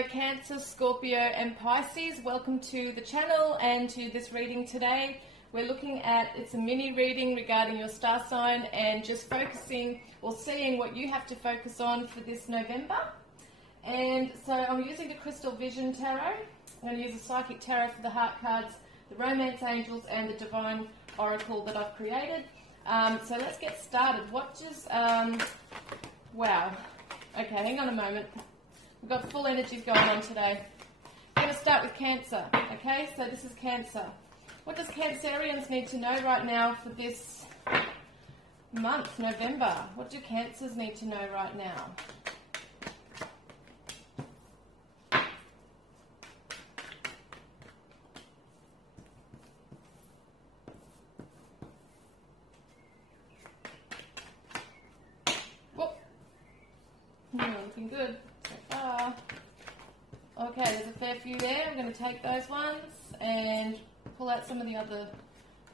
Hello Cancer, Scorpio and Pisces. Welcome to the channel and to this reading today. We're looking at, it's a mini reading regarding your star sign and just focusing or seeing what you have to focus on for this November. And so I'm using the Crystal Vision Tarot. I'm going to use the Psychic Tarot for the heart cards, the Romance Angels and the Divine Oracle that I've created. So let's get started. What does, wow. Okay, hang on a moment. We've got full energies going on today. I'm going to start with Cancer, okay? So this is Cancer. What does Cancerians need to know right now for this month, November? What do Cancers need to know right now? Whoop. Looking good. Okay, there's a fair few there. I'm going to take those ones and pull out some of the other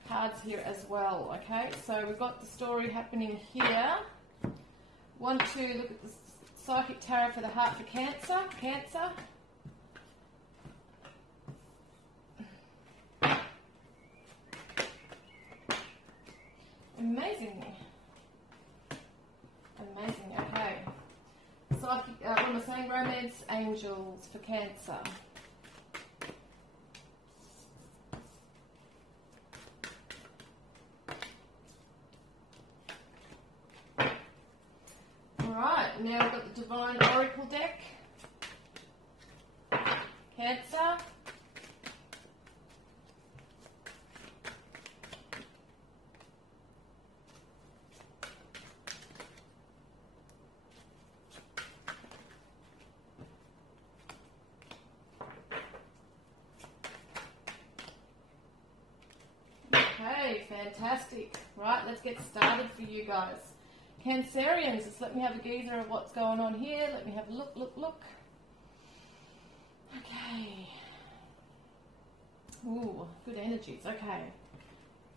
cards here as well. Okay, so we've got the story happening here. Want to look at the Psychic Tarot for the heart for Cancer. Cancer. Amazing. Amazing, okay. Psychic, what am I saying? Romance Angels for Cancer. Alright, now we've got the Divine Oracle deck. Cancer. Okay, fantastic. Right, let's get started for you guys. Cancerians, just let me have a gazer of what's going on here. Let me have a look. Okay. Ooh, good energies. Okay.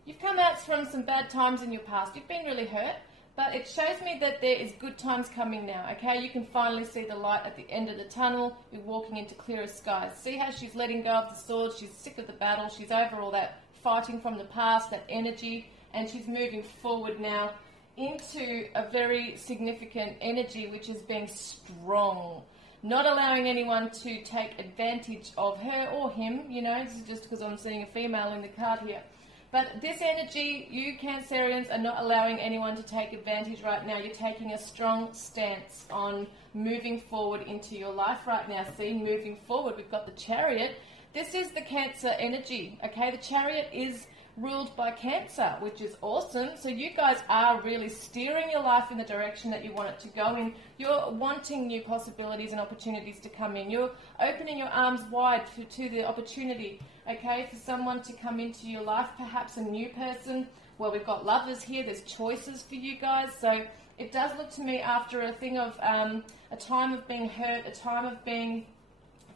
You've come out from some bad times in your past. You've been really hurt, but it shows me that there is good times coming now, okay? You can finally see the light at the end of the tunnel. You're walking into clearer skies. See how she's letting go of the sword? She's sick of the battle. She's over all that fighting from the past, that energy, and she's moving forward now into a very significant energy, which is being strong, not allowing anyone to take advantage of her or him. You know, this is just because I'm seeing a female in the card here. But this energy, you Cancerians are not allowing anyone to take advantage right now. You're taking a strong stance on moving forward into your life right now. See, moving forward, we've got the Chariot. This is the Cancer energy, okay? The Chariot is ruled by Cancer, which is awesome. So you guys are really steering your life in the direction that you want it to go in. You're wanting new possibilities and opportunities to come in. You're opening your arms wide to the opportunity, okay, for someone to come into your life, perhaps a new person. Well, we've got Lovers here. There's choices for you guys. So it does look to me after a thing of a time of being hurt, a time of being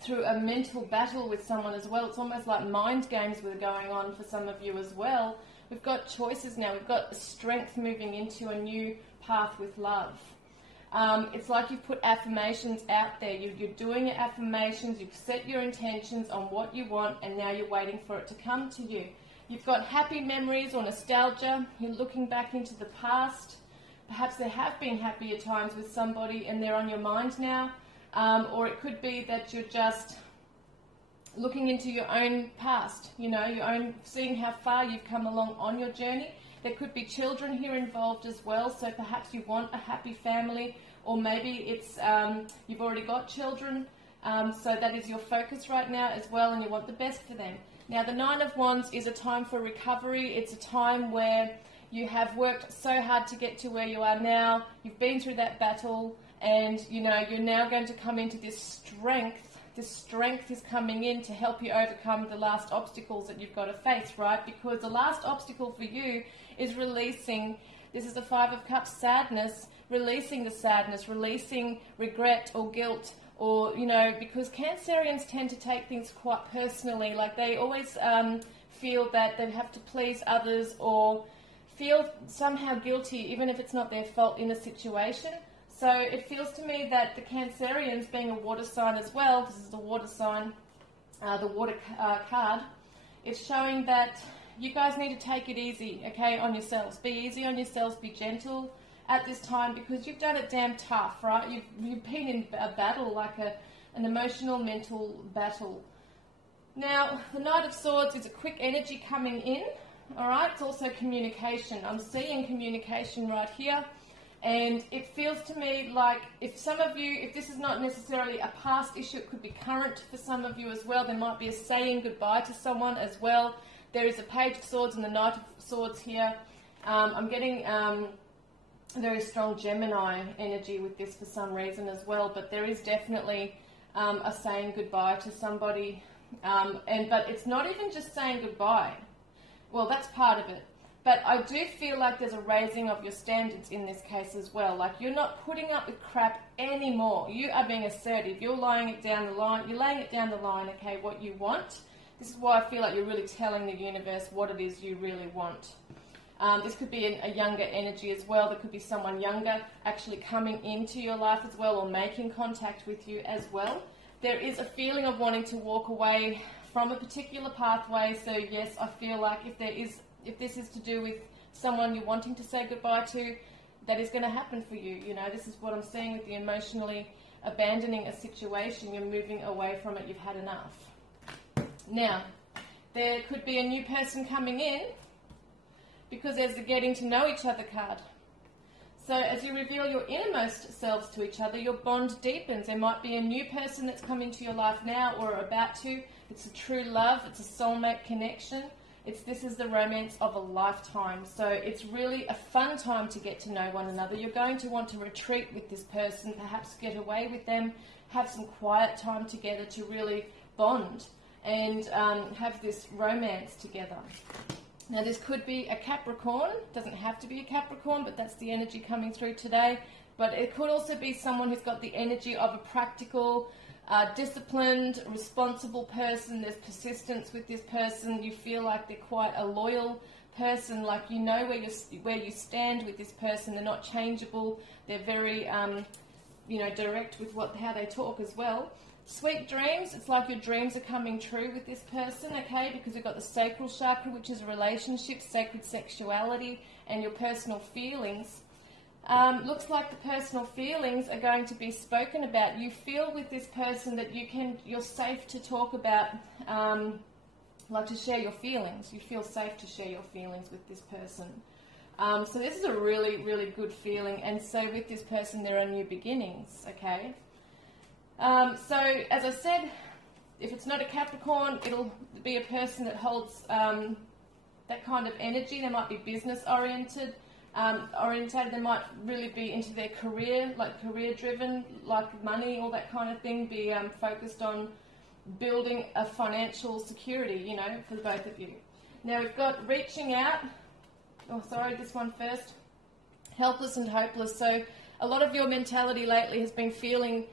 through a mental battle with someone as well. It's almost like mind games were going on for some of you as well. We've got choices now. We've got strength moving into a new path with love. It's like you've put affirmations out there. You're doing your affirmations. You've set your intentions on what you want, and now you're waiting for it to come to you. You've got happy memories or nostalgia. You're looking back into the past. Perhaps there have been happier times with somebody and they're on your mind now. Or it could be that you're just looking into your own past, you know, your own, seeing how far you've come along on your journey. There could be children here involved as well, so perhaps you want a happy family, or maybe it's you've already got children, so that is your focus right now as well, and you want the best for them. Now, the Nine of Wands is a time for recovery. It's a time where you have worked so hard to get to where you are now. You've been through that battle. And, you know, you're now going to come into this strength. This strength is coming in to help you overcome the last obstacles that you've got to face, right? Because the last obstacle for you is releasing, this is the Five of Cups, sadness, releasing the sadness, releasing regret or guilt, or, you know, because Cancerians tend to take things quite personally. Like they always feel that they have to please others or feel somehow guilty, even if it's not their fault in a situation. So it feels to me that the Cancerians, being a water sign as well, this is the water sign, the water card, it's showing that you guys need to take it easy, okay, on yourselves. Be easy on yourselves, be gentle at this time, because you've done it damn tough, right? You've been in a battle, like an emotional, mental battle. Now, the Knight of Swords is a quick energy coming in, all right? It's also communication. I'm seeing communication right here. And it feels to me like if some of you, if this is not necessarily a past issue, it could be current for some of you as well. There might be a saying goodbye to someone as well. There is a Page of Swords and the Knight of Swords here. I'm getting very strong Gemini energy with this for some reason as well. But there is definitely a saying goodbye to somebody. But it's not even just saying goodbye. Well, that's part of it. But I do feel like there's a raising of your standards in this case as well. Like you're not putting up with crap anymore. You are being assertive. You're laying it down the line. You're laying it down the line, okay, what you want. This is why I feel like you're really telling the universe what it is you really want. This could be a younger energy as well. There could be someone younger actually coming into your life as well, or making contact with you as well. There is a feeling of wanting to walk away from a particular pathway. So yes, I feel like if this is to do with someone you're wanting to say goodbye to, that is going to happen for you. You know, this is what I'm seeing with the emotionally abandoning a situation. You're moving away from it. You've had enough. Now, there could be a new person coming in because there's the getting to know each other card. So as you reveal your innermost selves to each other, your bond deepens. There might be a new person that's come into your life now or about to. It's a true love. It's a soulmate connection. This is the romance of a lifetime. So it's really a fun time to get to know one another. You're going to want to retreat with this person, perhaps get away with them, have some quiet time together to really bond and have this romance together. Now this could be a Capricorn. Doesn't have to be a Capricorn, but that's the energy coming through today. But it could also be someone who's got the energy of a practical, disciplined, responsible person. There's persistence with this person. You feel like they're quite a loyal person, like you know where you stand with this person. They're not changeable. They're very direct with how they talk as well. Sweet dreams. It's like your dreams are coming true with this person, okay? Because we've got the sacral chakra, which is a relationship, sacred sexuality, and your personal feelings. Looks like the personal feelings are going to be spoken about. You feel with this person that you're safe to talk about, like to share your feelings. You feel safe to share your feelings with this person. So this is a really, really good feeling. And so with this person, there are new beginnings, okay? So as I said, if it's not a Capricorn, it'll be a person that holds that kind of energy. They might be business oriented. They might really be into their career, like career driven, like money, all that kind of thing, be focused on building a financial security, for both of you. Now we've got reaching out, this one first, helpless and hopeless. So a lot of your mentality lately has been feeling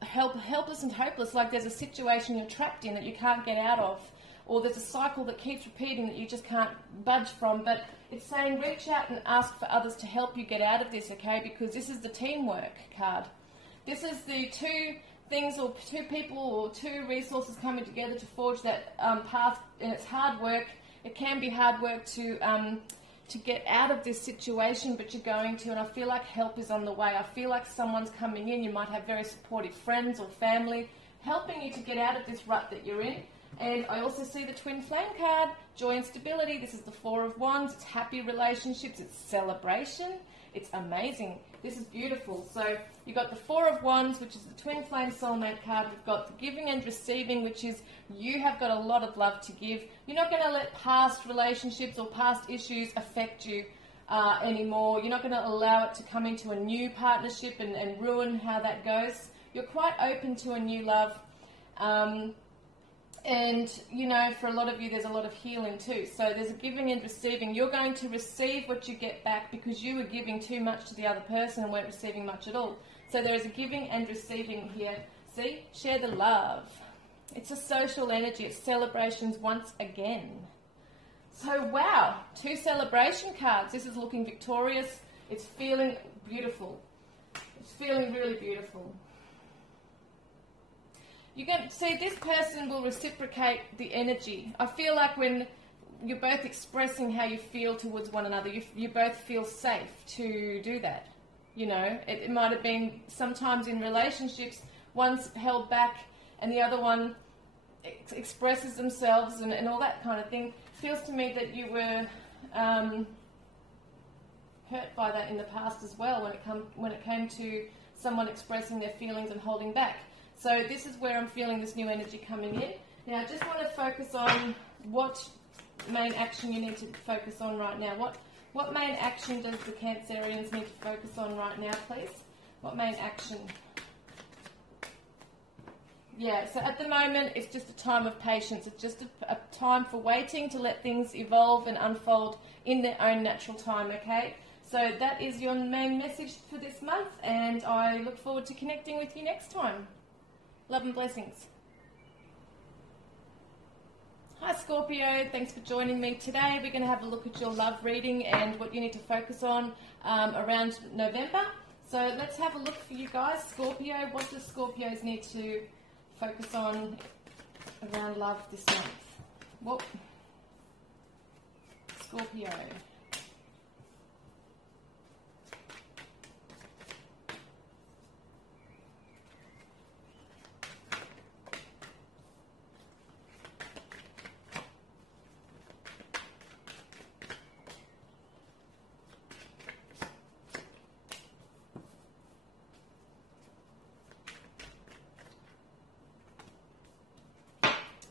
helpless and hopeless, like there's a situation you're trapped in that you can't get out of, or there's a cycle that keeps repeating that you just can't budge from. But it's saying reach out and ask for others to help you get out of this, okay? Because this is the teamwork card. This is the two things or two people or two resources coming together to forge that path, and it's hard work. It can be hard work to get out of this situation, but you're going to, and I feel like help is on the way. I feel like someone's coming in. You might have very supportive friends or family helping you to get out of this rut that you're in. And I also see the Twin Flame card, joy and stability. This is the Four of Wands. It's happy relationships. It's celebration. It's amazing. This is beautiful. So you've got the Four of Wands, which is the Twin Flame soulmate card. We've got the giving and receiving, which is you have got a lot of love to give. You're not going to let past relationships or past issues affect you anymore. You're not going to allow it to come into a new partnership and ruin how that goes. You're quite open to a new love. And, for a lot of you, there's a lot of healing too. So there's a giving and receiving. You're going to receive what you get back because you were giving too much to the other person and weren't receiving much at all. So there is a giving and receiving here. See? Share the love. It's a social energy. It's celebrations once again. So, wow. 2 celebration cards. This is looking victorious. It's feeling beautiful. It's feeling really beautiful. You can see this person will reciprocate the energy. I feel like when you're both expressing how you feel towards one another, you both feel safe to do that. You know, it might have been sometimes in relationships, one's held back and the other one expresses themselves and all that kind of thing. Feels to me that you were hurt by that in the past as well when it came to someone expressing their feelings and holding back. So this is where I'm feeling this new energy coming in. Now I just want to focus on what main action you need to focus on right now. What main action does the Cancerians need to focus on right now, please? What main action? Yeah, so at the moment, it's just a time of patience. It's just a time for waiting to let things evolve and unfold in their own natural time, okay? So that is your main message for this month, and I look forward to connecting with you next time. Love and blessings. Hi Scorpio, thanks for joining me today. We're going to have a look at your love reading and what you need to focus on around November. So let's have a look for you guys. Scorpio, what does Scorpios need to focus on around love this month? What? Scorpio.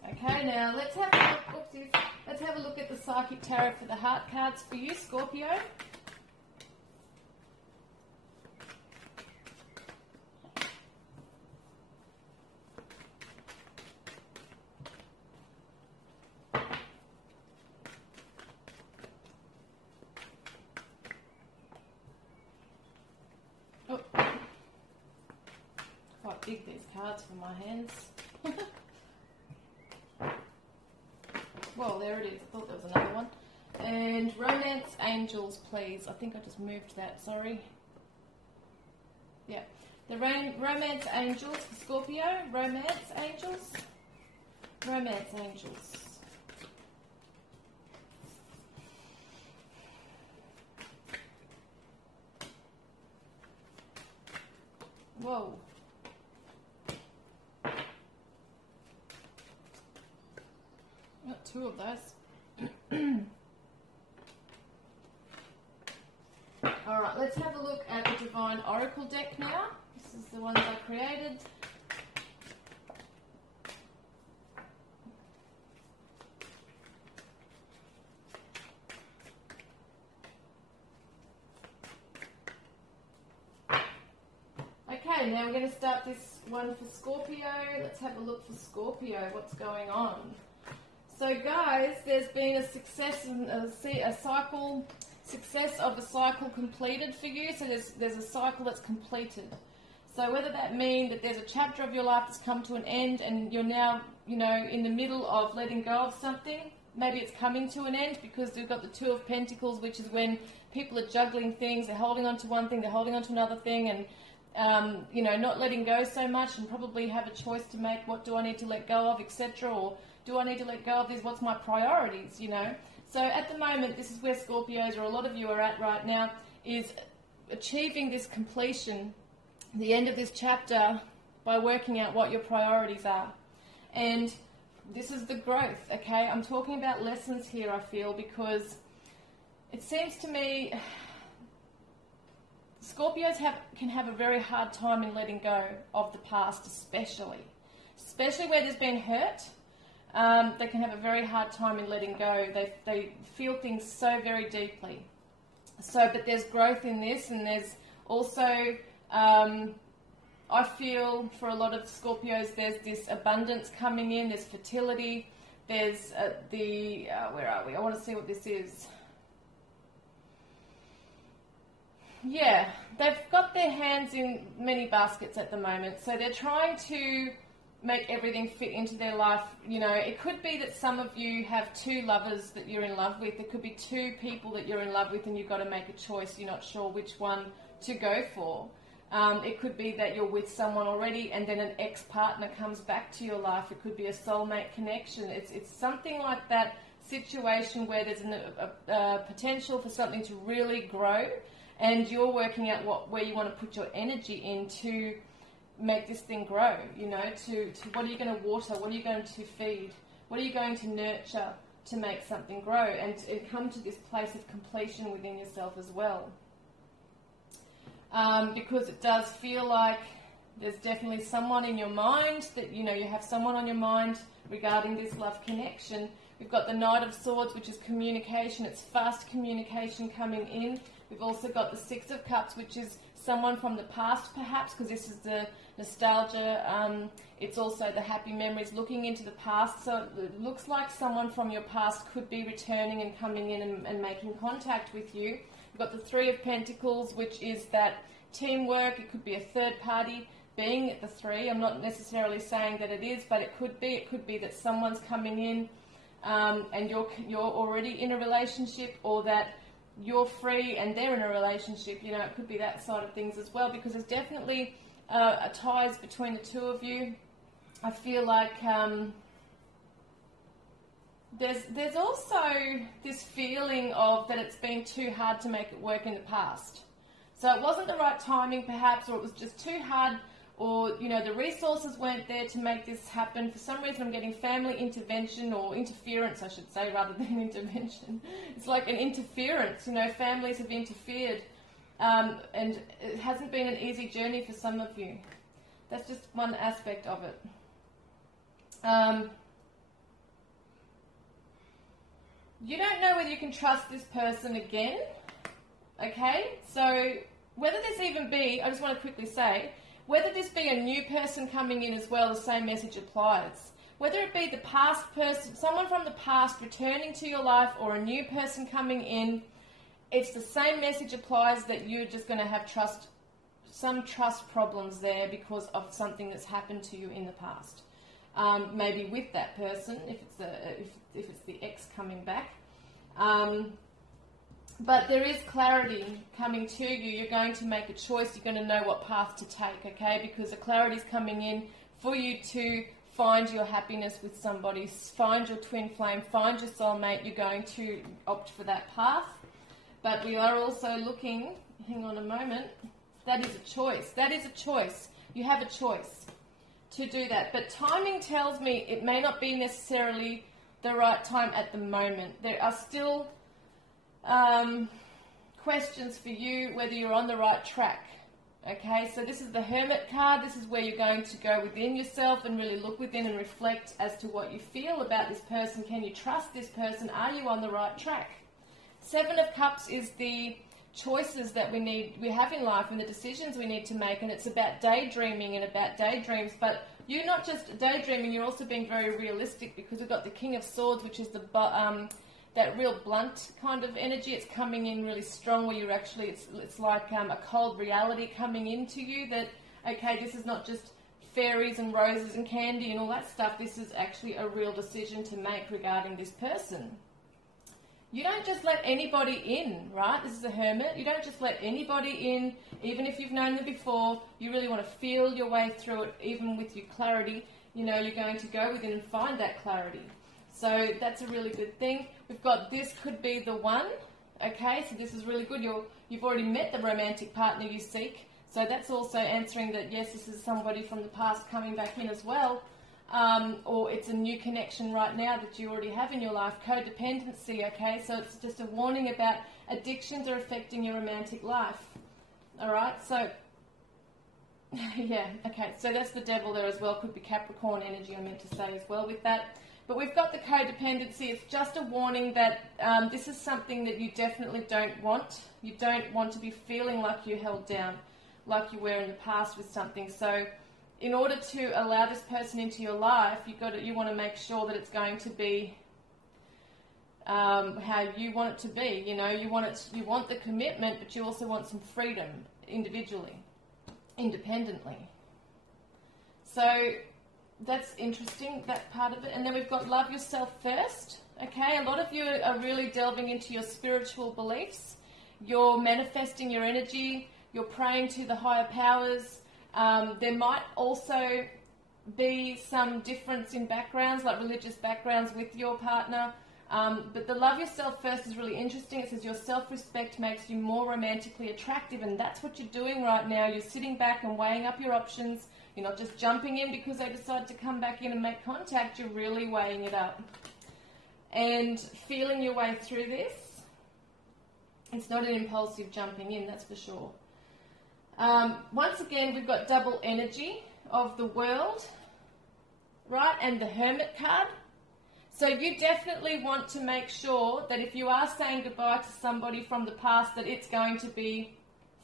Okay, now let's have a look at the Psychic Tarot for the Heart cards for you, Scorpio. Oh, quite big these cards for my hands. Well, there it is. I thought there was another one. And Romance Angels, please. I think I just moved that, sorry. Yeah. The Romance Angels for Scorpio. Romance Angels. Romance Angels. Whoa. Got two of those. Alright, let's have a look at the Divine Oracle deck now. This is the ones I created. Okay, now we're going to start this one for Scorpio. Let's have a look for Scorpio. What's going on? So guys, there's been a success in a cycle completed for you. So there's a cycle that's completed. So whether that means that there's a chapter of your life that's come to an end and you're now, you know, in the middle of letting go of something, maybe it's coming to an end because we've got the Two of Pentacles, which is when people are juggling things, they're holding on to one thing, they're holding on to another thing, and you know, not letting go so much, and probably have a choice to make. What do I need to let go of, etc., or do I need to let go of this? What's my priorities, you know? So at the moment, this is where Scorpios, or a lot of you are at right now, is achieving this completion, the end of this chapter, by working out what your priorities are. And this is the growth, okay? I'm talking about lessons here, I feel, because it seems to me Scorpios can have a very hard time in letting go of the past, especially where there's been hurt. They can have a very hard time in letting go. They feel things so very deeply. So, but there's growth in this, and there's also, I feel for a lot of Scorpios, there's this abundance coming in, there's fertility, there's where are we? I want to see what this is. Yeah, they've got their hands in many baskets at the moment, so they're trying to make everything fit into their life. You know, it could be that some of you have two lovers that you're in love with. There could be two people that you're in love with and you've got to make a choice. You're not sure which one to go for. It could be that you're with someone already and then an ex-partner comes back to your life. It could be a soulmate connection. It's something like that situation where there's a potential for something to really grow, and you're working out where you want to put your energy in to make this thing grow, to what are you going to water, what are you going to feed, what are you going to nurture to make something grow, and to come to this place of completion within yourself as well. Because it does feel like there's definitely someone in your mind that, you have someone on your mind regarding this love connection. We've got the Knight of Swords, which is communication. It's fast communication coming in. We've also got the Six of Cups, which is someone from the past, perhaps, because this is the nostalgia. It's also the happy memories, looking into the past. So it looks like someone from your past could be returning and coming in and making contact with you. We've got the Three of Pentacles, which is that teamwork. It could be a third party being at the three. I'm not necessarily saying that it is, but it could be. It could be that someone's coming in and you're already in a relationship, or that you're free and they're in a relationship. It could be that side of things as well, because there's definitely ties between the two of you. I feel like there's also this feeling of that it's been too hard to make it work in the past. So it wasn't the right timing, perhaps, or it was just too hard, or, the resources weren't there to make this happen. For some reason, I'm getting family intervention, or interference, I should say, rather than intervention. It's like an interference. Families have interfered, and it hasn't been an easy journey for some of you. That's just one aspect of it. You don't know whether you can trust this person again. Okay, so whether this even be, I just want to quickly say, whether this be a new person coming in as well, the same message applies. Whether it be the past person, someone from the past returning to your life, or a new person coming in, it's the same message applies, that you're just going to have some trust problems there because of something that's happened to you in the past. Maybe with that person, if it's the ex coming back. But there is clarity coming to you. You're going to make a choice. You're going to know what path to take, okay? Because the clarity is coming in for you to find your happiness with somebody, find your twin flame, find your soulmate. You're going to opt for that path. But we are also looking, hang on a moment, that is a choice. That is a choice. You have a choice to do that. But timing tells me it may not be necessarily the right time at the moment. There are still questions for you whether you're on the right track. Okay, so this is the Hermit card. This is where you're going to go within yourself and really look within and reflect as to what you feel about this person. Can you trust this person? Are you on the right track? Seven of Cups is the choices that we have in life and the decisions we need to make, and it's about daydreaming and about daydreams. But you're not just daydreaming, you're also being very realistic, because we've got the King of Swords, which is that real blunt kind of energy. It's coming in really strong, where you're actually, it's like a cold reality coming into you that, okay, this is not just fairies and roses and candy and all that stuff. This is actually a real decision to make regarding this person. You don't just let anybody in, right? This is a Hermit. You don't just let anybody in, even if you've known them before. You really want to feel your way through it, even with your clarity. You're going to go within and find that clarity. So that's a really good thing. We've got this could be the one. Okay, so this is really good. You've already met the romantic partner you seek. So that's also answering that, yes, this is somebody from the past coming back in as well. Or it's a new connection right now that you already have in your life. Codependency, okay? So it's just a warning about addictions are affecting your romantic life. All right, so, yeah, okay. So that's the Devil there as well. Could be Capricorn energy, I meant to say as well with that. But we've got the codependency. It's just a warning that this is something that you definitely don't want. You don't want to be feeling like you're held down, like you were in the past with something. So in order to allow this person into your life, you want to make sure that it's going to be how you want it to be. You want the commitment, but you also want some freedom individually, independently. So that's interesting, that part of it. And then we've got love yourself first. Okay, a lot of you are really delving into your spiritual beliefs. You're manifesting your energy. you're praying to the higher powers. There might also be some difference in backgrounds, like religious backgrounds with your partner. But the love yourself first is really interesting. It says your self-respect makes you more romantically attractive, and that's what you're doing right now. You're sitting back and weighing up your options. You're not just jumping in because they decide to come back in and make contact. You're really weighing it up and feeling your way through this. It's not an impulsive jumping in, that's for sure. Once again, we've got double energy of the World, right, and the Hermit card. So you definitely want to make sure that if you are saying goodbye to somebody from the past, that it's going to be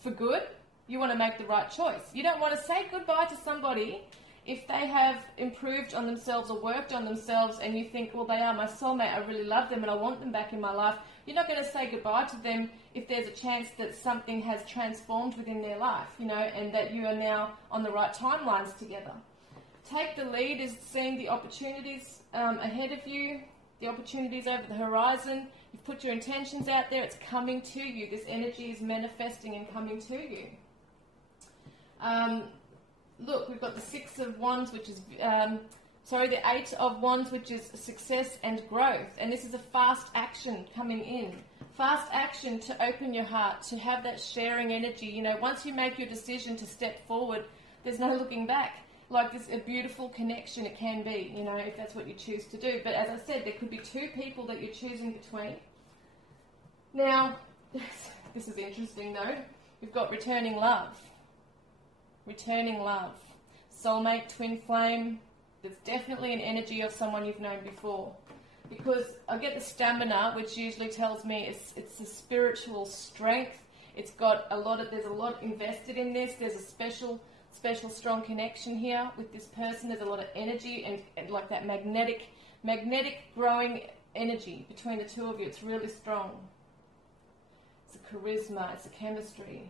for good. You want to make the right choice. You don't want to say goodbye to somebody if they have improved on themselves or worked on themselves and you think, well, they are my soulmate, I really love them and I want them back in my life. You're not going to say goodbye to them if there's a chance that something has transformed within their life, you know, and that you are now on the right timelines together. Take the lead is seeing the opportunities ahead of you, the opportunities over the horizon. You've put your intentions out there, it's coming to you. This energy is manifesting and coming to you. Look, we've got the Six of Wands, which is, the Eight of Wands, which is success and growth. And this is a fast action coming in. Fast action to open your heart, to have that sharing energy. You know, once you make your decision to step forward, there's no looking back. Like this, a beautiful connection it can be, you know, if that's what you choose to do. But as I said, there could be two people that you're choosing between. Now, this is interesting though. We've got returning love. Returning love. Soulmate, twin flame. There's definitely an energy of someone you've known before. Because I get the stamina, which usually tells me it's a spiritual strength. It's got there's a lot invested in this. There's a special strong connection here with this person. There's a lot of energy and like that magnetic growing energy between the two of you. It's really strong. It's a charisma, it's a chemistry.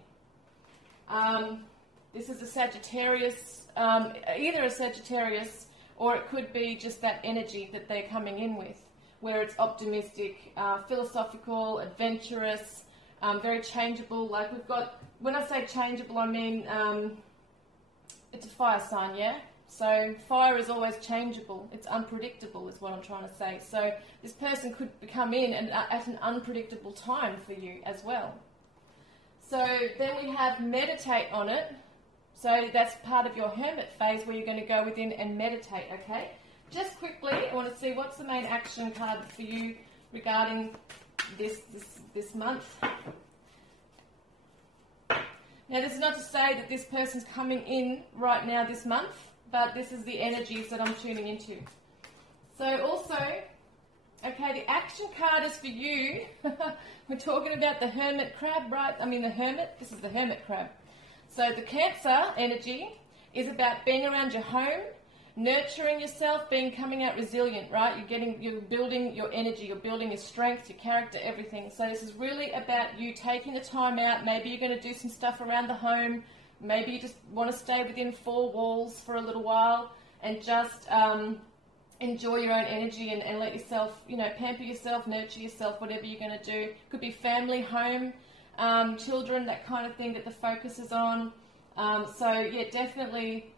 This is a Sagittarius, either a Sagittarius or it could be just that energy that they're coming in with, where it's optimistic, philosophical, adventurous, very changeable. Like we've got, when I say changeable, I mean it's a fire sign, yeah? So fire is always changeable. It's unpredictable is what I'm trying to say. So this person could come in and at an unpredictable time for you as well. So then we have meditate on it. So that's part of your hermit phase where you're going to go within and meditate, okay? Just quickly, I want to see what's the main action card for you regarding this month. Now, this is not to say that this person's coming in right now this month, but this is the energies that I'm tuning into. So also, okay, the action card is for you. We're talking about the hermit crab, right? I mean the hermit, this is the hermit crab. So the Cancer energy is about being around your home, nurturing yourself, coming out resilient, right? You're building your energy, you're building your strength, your character, everything. So this is really about you taking the time out. Maybe you're going to do some stuff around the home. Maybe you just want to stay within four walls for a little while and just enjoy your own energy and let yourself, you know, pamper yourself, nurture yourself, whatever you're going to do. Could be family, home, children, that kind of thing that the focus is on. So yeah, definitely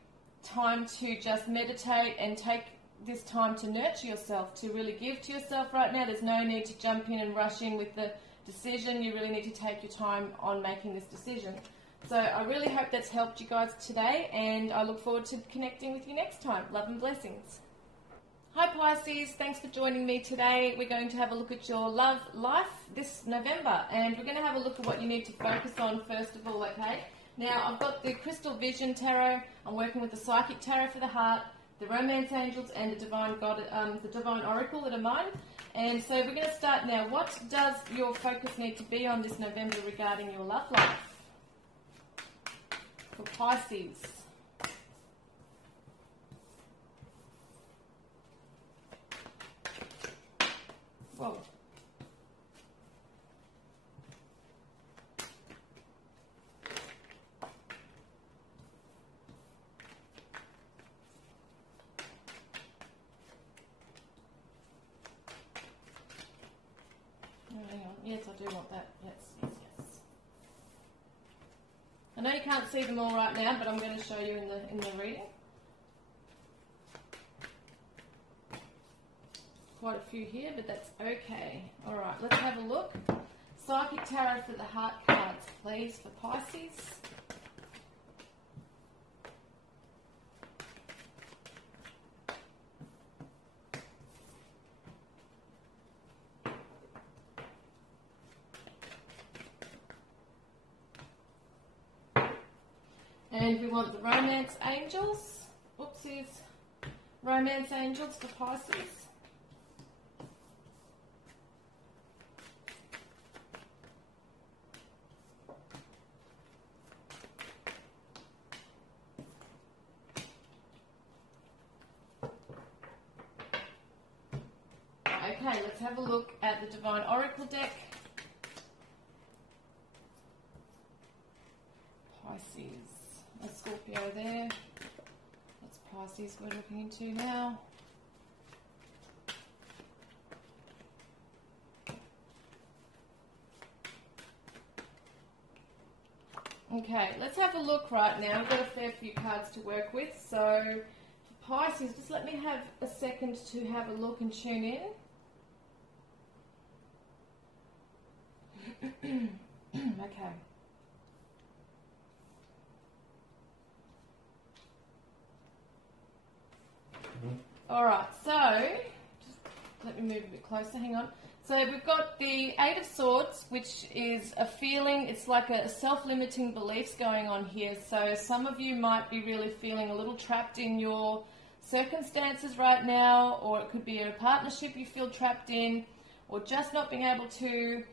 time to just meditate and take this time to nurture yourself, to really give to yourself right now. There's no need to jump in and rush in with the decision. You really need to take your time on making this decision. So I really hope that's helped you guys today, and I look forward to connecting with you next time. Love and blessings. Hi Pisces, thanks for joining me today. We're going to have a look at your love life this November, and we're going to have a look at what you need to focus on first of all, okay? Now, I've got the Crystal Vision Tarot. I'm working with the Psychic Tarot for the heart, the Romance Angels, and the Divine Oracle that are mine. And so we're going to start now. What does your focus need to be on this November regarding your love life? For Pisces. Whoa. Oh, hang on. Yes, I do want that. Yes, yes, yes. can't see them all right now, but I'm going to show you in the reading. Quite a few here, but that's okay. All right, let's have a look. Psychic Tarot for the Heart cards, please, for Pisces. And we want the Romance Angels. Oopsies. Romance Angels for Pisces. Okay, let's have a look at the Divine Oracle deck. Pisces. A Scorpio there. That's Pisces we're looking into now. Okay, let's have a look right now. We've got a fair few cards to work with. So, for Pisces, just let me have a second to have a look and tune in. Okay. Alright, so, just let me move a bit closer, hang on. So we've got the Eight of Swords, which is a feeling, it's like a self-limiting beliefs going on here. So some of you might be really feeling a little trapped in your circumstances right now, or it could be a partnership you feel trapped in, or just not being able to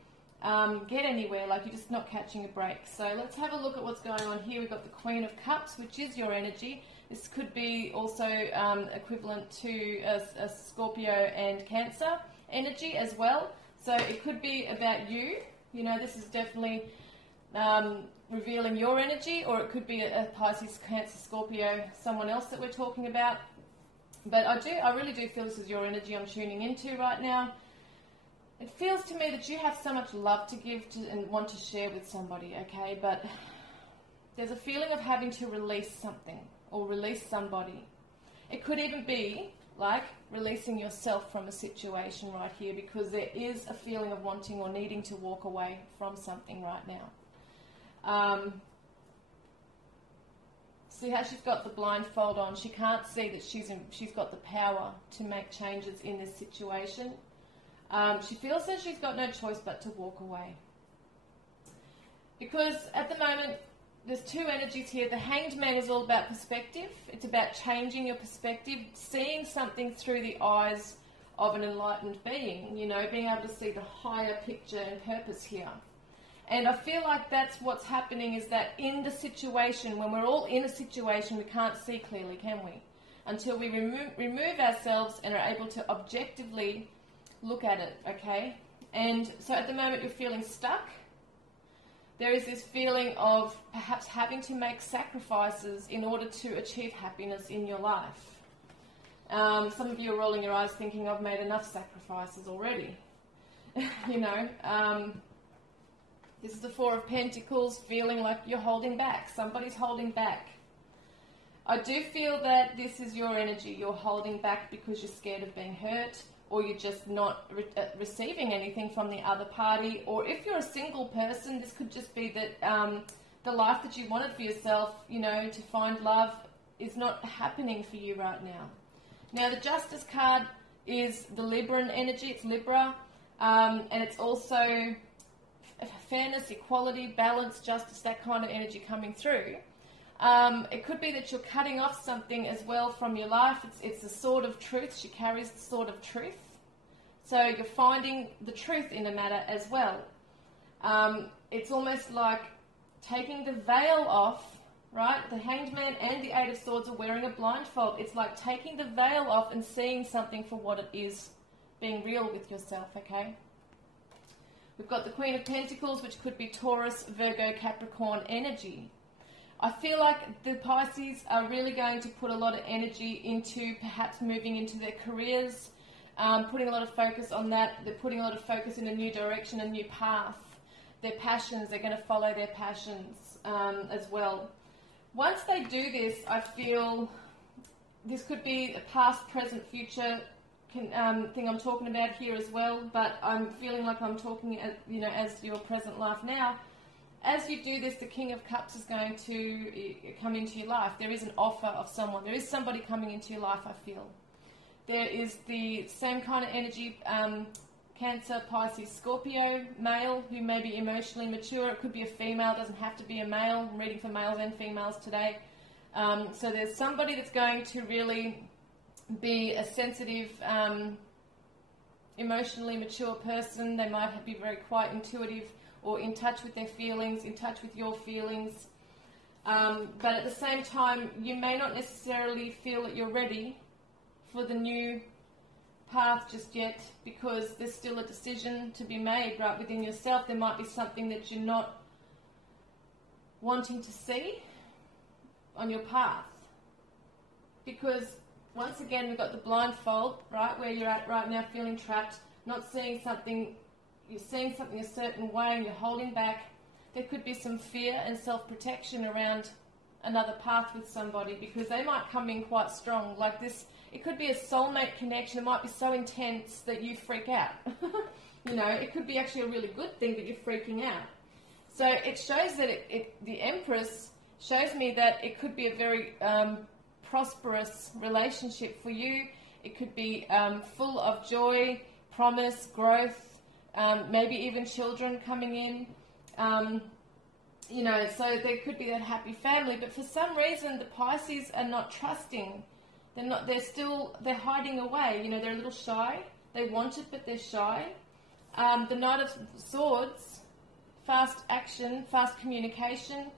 get anywhere, like you're just not catching a break. So let's have a look at what's going on here. We've got the Queen of Cups, which is your energy. This could be also equivalent to a Scorpio and Cancer energy as well. So it could be about you. You know, this is definitely revealing your energy, or it could be a Pisces, Cancer, Scorpio, someone else that we're talking about. But I really do feel this is your energy I'm tuning into right now. It feels to me that you have so much love to give and want to share with somebody, okay? But there's a feeling of having to release something or release somebody. It could even be like releasing yourself from a situation right here, because there is a feeling of wanting or needing to walk away from something right now. See how she's got the blindfold on? She can't see that she's got the power to make changes in this situation. She feels that she's got no choice but to walk away. Because at the moment, there's two energies here. The Hanged Man is all about perspective. It's about changing your perspective, seeing something through the eyes of an enlightened being, you know, being able to see the higher picture and purpose here. And I feel like that's what's happening, is that in the situation, when we're all in a situation, we can't see clearly, can we? Until we remove ourselves and are able to objectively look at it, okay? And so at the moment you're feeling stuck. There is this feeling of perhaps having to make sacrifices in order to achieve happiness in your life. Some of you are rolling your eyes thinking, I've made enough sacrifices already. You know, this is the Four of Pentacles, feeling like you're holding back. Somebody's holding back. I do feel that this is your energy. You're holding back because you're scared of being hurt, or you're just not receiving anything from the other party. Or if you're a single person, this could just be that the life that you wanted for yourself, you know, to find love, is not happening for you right now. Now, the Justice card is the Libran energy. It's Libra, and it's also fairness, equality, balance, justice, that kind of energy coming through. It could be that you're cutting off something as well from your life. It's the sword of truth. She carries the sword of truth. So you're finding the truth in a matter as well. It's almost like taking the veil off, right? The Hanged Man and the Eight of Swords are wearing a blindfold. It's like taking the veil off and seeing something for what it is, being real with yourself, okay? We've got the Queen of Pentacles, which could be Taurus, Virgo, Capricorn energy. I feel like the Pisces are really going to put a lot of energy into perhaps moving into their careers, putting a lot of focus on that. They're putting a lot of focus in a new direction, a new path. Their passions, they're going to follow their passions. as well. Once they do this, I feel this could be a past, present, future thing I'm talking about here as well, but I'm feeling like I'm talking as, as your present life now. As you do this, the King of Cups is going to come into your life. There is an offer of someone. There is somebody coming into your life, I feel. There is the same kind of energy, Cancer, Pisces, Scorpio, male who may be emotionally mature. It could be a female, doesn't have to be a male. I'm reading for males and females today. So there's somebody that's going to really be a sensitive, emotionally mature person. They might be very quite intuitive or in touch with their feelings, in touch with your feelings. But at the same time, you may not necessarily feel that you're ready for the new path just yet, because there's still a decision to be made right within yourself. There might be something that you're not wanting to see on your path, because once again we've got the blindfold, right, where you're at right now, feeling trapped, not seeing something. You're seeing something a certain way and you're holding back. There could be some fear and self-protection around another path with somebody, because they might come in quite strong like this. It could be a soulmate connection. It might be so intense that you freak out. It could be actually a really good thing, but you're freaking out. So it shows that the Empress shows me that it could be a very prosperous relationship for you. It could be full of joy, promise, growth, maybe even children coming in. So there could be that happy family, but for some reason the Pisces are not trusting. They're hiding away. They're a little shy. They want it, but they're shy. The Knight of Swords, fast action, fast communication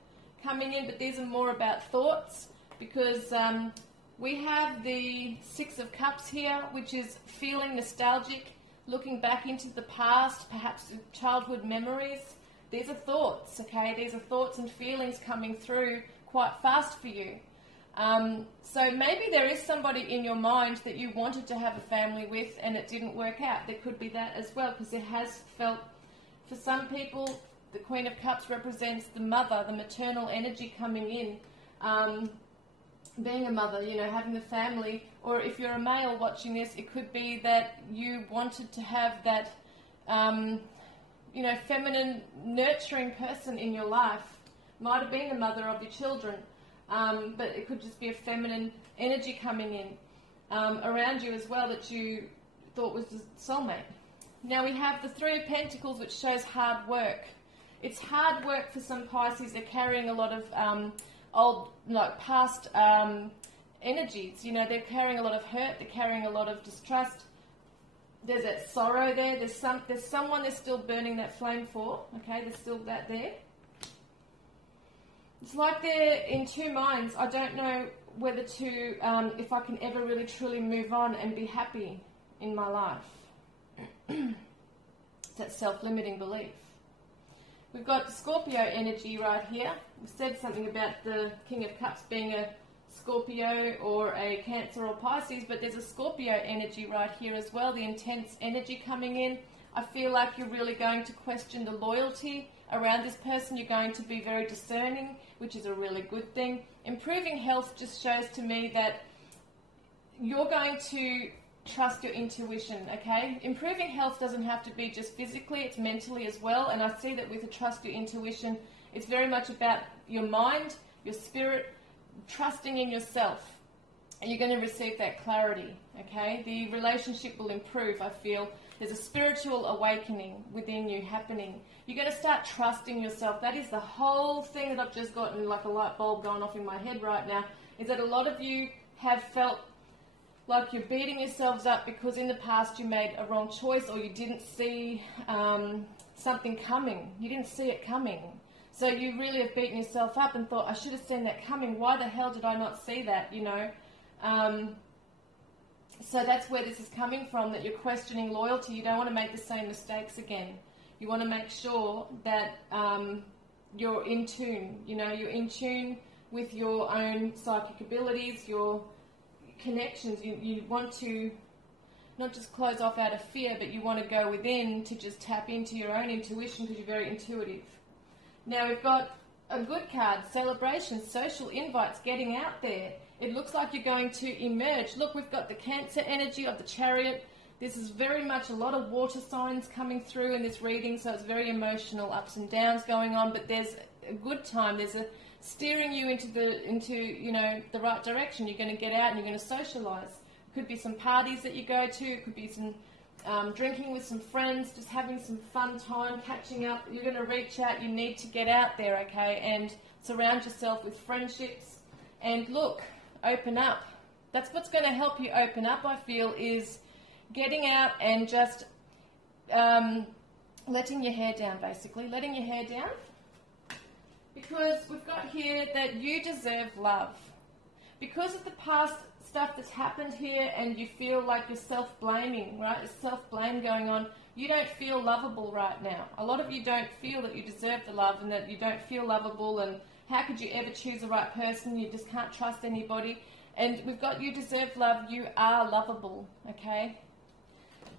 coming in, but these are more about thoughts, because we have the Six of Cups here, which is feeling nostalgic, looking back into the past, perhaps childhood memories. These are thoughts, okay? These are thoughts and feelings coming through quite fast for you. So maybe there is somebody in your mind that you wanted to have a family with and it didn't work out. There could be that as well, because it has felt, for some people, the Queen of Cups represents the mother, the maternal energy coming in. Being a mother, having the family, or if you're a male watching this, it could be that you wanted to have that, feminine, nurturing person in your life. Might have been the mother of your children, but it could just be a feminine energy coming in around you as well that you thought was the soulmate. Now we have the Three of Pentacles, which shows hard work. It's hard work for some Pisces. They're carrying a lot of old, past energies. They're carrying a lot of hurt. They're carrying a lot of distrust. There's that sorrow there. There's someone they're still burning that flame for. Okay, there's still that there. It's like they're in two minds. I don't know whether to, if I can ever really truly move on and be happy in my life. It's that self-limiting belief. We've got Scorpio energy right here. We said something about the King of Cups being a Scorpio or a Cancer or Pisces, but there's a Scorpio energy right here as well, the intense energy coming in. I feel like you're really going to question the loyalty around this person. You're going to be very discerning, which is a really good thing. Improving health just shows to me that you're going to trust your intuition, okay? Improving health doesn't have to be just physically, it's mentally as well. And I see that with the trust your intuition, it's very much about your mind, your spirit, trusting in yourself. And you're going to receive that clarity, okay? The relationship will improve, I feel. There's a spiritual awakening within you happening. You're going to start trusting yourself. That is the whole thing that I've just gotten like a light bulb going off in my head right now, is that a lot of you have felt like you're beating yourselves up because in the past you made a wrong choice, or you didn't see something coming. You didn't see it coming. So you really have beaten yourself up and thought, I should have seen that coming. Why the hell did I not see that, So that's where this is coming from, that you're questioning loyalty. You don't want to make the same mistakes again. You want to make sure that you're in tune. You're in tune with your own psychic abilities, your connections. You want to not just close off out of fear, but you want to go within to just tap into your own intuition, because you're very intuitive. Now we've got a good card, celebration, social invites, getting out there. It looks like you're going to emerge. Look, we've got the Cancer energy of the Chariot. This is very much a lot of water signs coming through in this reading, so it's very emotional, ups and downs going on, but there's a good time. There's a steering you into the right direction. You're going to get out and you're going to socialize. It could be some parties that you go to. It could be some drinking with some friends, just having some fun time, catching up. You're going to reach out. You need to get out there, okay, and surround yourself with friendships. And look, open up. That's what's going to help you open up, I feel, is getting out and just letting your hair down, basically. Letting your hair down. Because we've got here that you deserve love. Because of the past stuff that's happened here and you feel like you're self-blaming, right? There's self-blame going on. You don't feel lovable right now. A lot of you don't feel that you deserve the love and that you don't feel lovable, and how could you ever choose the right person? You just can't trust anybody. And we've got you deserve love. You are lovable, okay?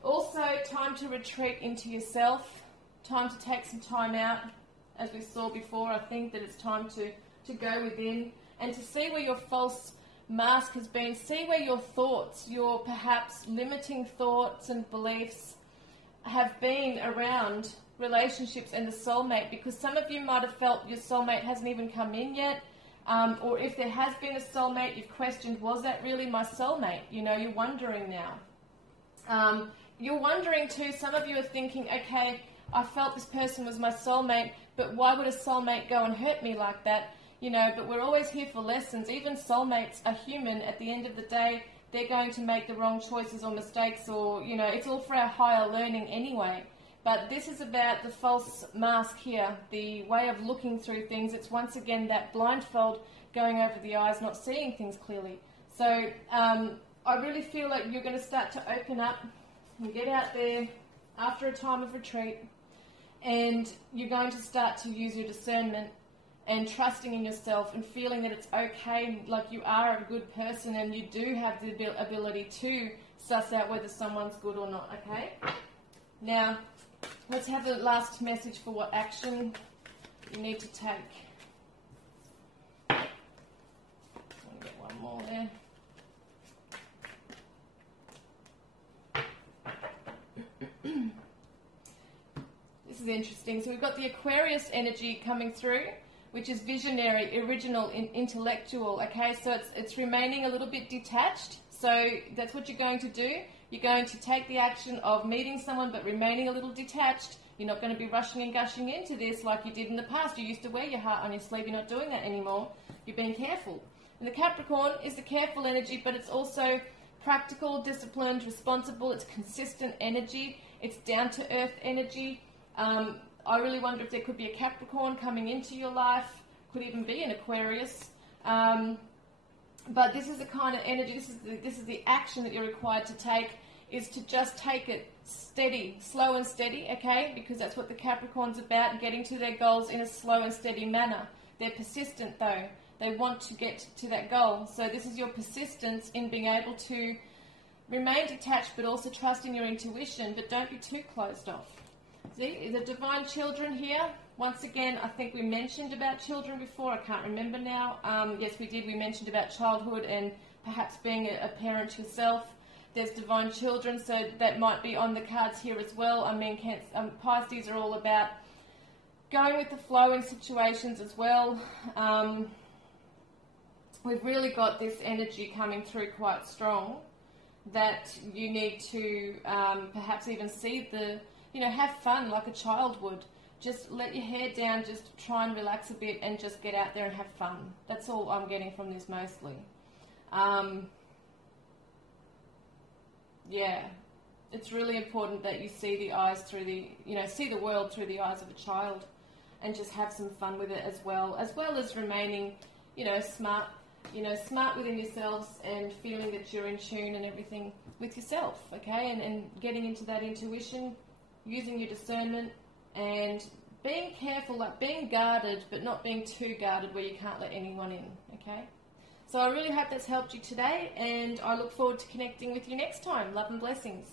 Also, time to retreat into yourself. Time to take some time out. As we saw before, I think that it's time to go within and to see where your false mask has been. See where your thoughts, your perhaps limiting thoughts and beliefs have been around relationships and the soulmate, because some of you might have felt your soulmate hasn't even come in yet, or if there has been a soulmate, you've questioned, was that really my soulmate? You know, you're wondering now. You're wondering too, some of you are thinking, okay, I felt this person was my soulmate, but why would a soulmate go and hurt me like that? You know, but we're always here for lessons. Even soulmates are human. At the end of the day, they're going to make the wrong choices or mistakes, or, you know, it's all for our higher learning anyway. But this is about the false mask here, the way of looking through things. It's once again that blindfold going over the eyes, not seeing things clearly. So I really feel like you're going to start to open up and get out there after a time of retreat, and you're going to start to use your discernment and trusting in yourself and feeling that it's okay, like you are a good person and you do have the ability to suss out whether someone's good or not, okay? Now, let's have the last message for what action you need to take. I'm going to get one more there. This is interesting. So we've got the Aquarius energy coming through, which is visionary, original, intellectual, okay? So it's remaining a little bit detached. So that's what you're going to do. You're going to take the action of meeting someone but remaining a little detached. You're not going to be rushing and gushing into this like you did in the past. You used to wear your heart on your sleeve. You're not doing that anymore. You're being careful. And the Capricorn is the careful energy, but it's also practical, disciplined, responsible. It's consistent energy. It's down-to-earth energy. I really wonder if there could be a Capricorn coming into your life. Could even be an Aquarius. But this is the kind of energy, this is the action that you're required to take, is to just take it steady, slow and steady, okay? Because that's what the Capricorn's about, getting to their goals in a slow and steady manner. They're persistent though. They want to get to that goal. So this is your persistence in being able to remain detached but also trust in your intuition, but don't be too closed off. See, the divine children here. Once again, I think we mentioned about children before. I can't remember now. Yes, we did. We mentioned about childhood and perhaps being a parent yourself. There's divine children, so that might be on the cards here as well. I mean, Pisces are all about going with the flow in situations as well. We've really got this energy coming through quite strong that you need to perhaps even see the, have fun like a child would. Just let your hair down, just try and relax a bit and just get out there and have fun. That's all I'm getting from this mostly. Yeah, it's really important that you see the eyes through the, see the world through the eyes of a child and just have some fun with it as well as remaining, smart, smart within yourselves and feeling that you're in tune and everything with yourself, okay, and getting into that intuition, using your discernment, and being careful, like being guarded, but not being too guarded where you can't let anyone in, okay? So I really hope that's helped you today, and I look forward to connecting with you next time. Love and blessings.